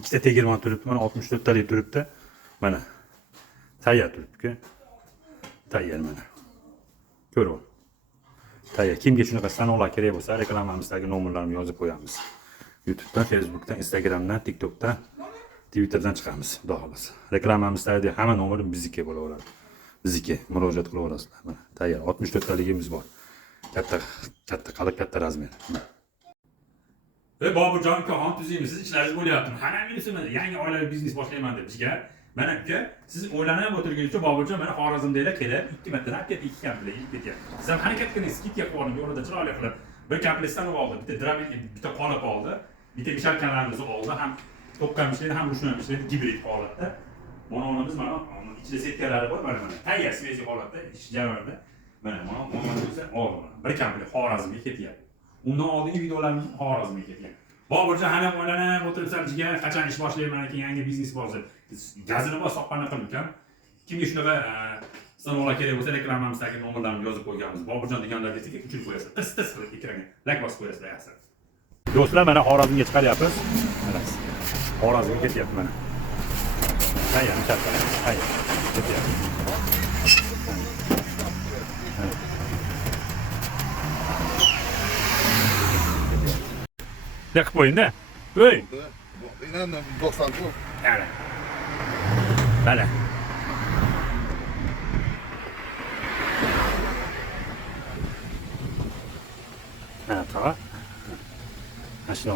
ikkita tegirmon turibdi, mana 64 talik turibdi. Mana tayyor turibdi-ku. Tayyor mana. Ko'rib ol. Tayyor. Kimga shunaqa sanovlar kerak bo'lsa, reklamamizdagi nomerlarni yozib qo'yamiz. YouTube'dan, Facebook'dan, Instagram'dan, TikTok'dan, Twitter'dan chiqamiz, xudo xolasa. Reklamamizdagi hamma nomer bizniki bo'laveradi. Bizniki murojaat qilaverasizlar. Mana tayyor 64 taligimiz bor. Katta qaliq, katta razmer. Boburjon aka, xon tuzaymiz, siz ishlaringiz bo'lyapti. Hammangizmi yangi oilaviy biznes boshlayman deb bizga. Mana aka, siz o'ylanib o'tirguncha Boburjon mana Xorazmdagilar kelib, 2 martadan aka 2 komplet yeyib ketyapti. Siz ham harakat qiling, skidga qo'ying, yo'lda chiroyli qilib. Bir komplektdan oldi, bitta drabil, bitta qolip oldi, bitta mishalkalarimizni oldi, ham to'qqan ishlaydi, ham rushdan ishlaydi, gibrid holatda. Mononimiz mana ichida setkalari bor, mana tayyor svezi holatda, ish jarayonida. Mana mononimiz oldi. Bir komplet Xorazmga ketyapti. Undan oldingi videolarimiz Xorazmga ketgan. Boburjon ham o'ylanib o'tiribsan, jigar, qachon ish boshlayman ekan, yangi biznes boshlab. Gazini bor, soqqanini qilibkan. Kimga shunaqa savollar kerak bo'lsa, reklamamizdagi nomerlarni yozib qo'yganmiz. Boburjon deganlar desak, uchun qo'yasiz. Tis qilib ekranga like bosib qo'yasizlar yaxshi. Do'stlar, mana Xorazmga chiqaryapmiz. Mana Xorazmga ketyapti mana. Tayyor, katta. Tayyor. Ketyapti. Ne qilib qo'ying-da. Voy. Yana 90 ku. Mana. Mana. Mana tog'a. Mashina.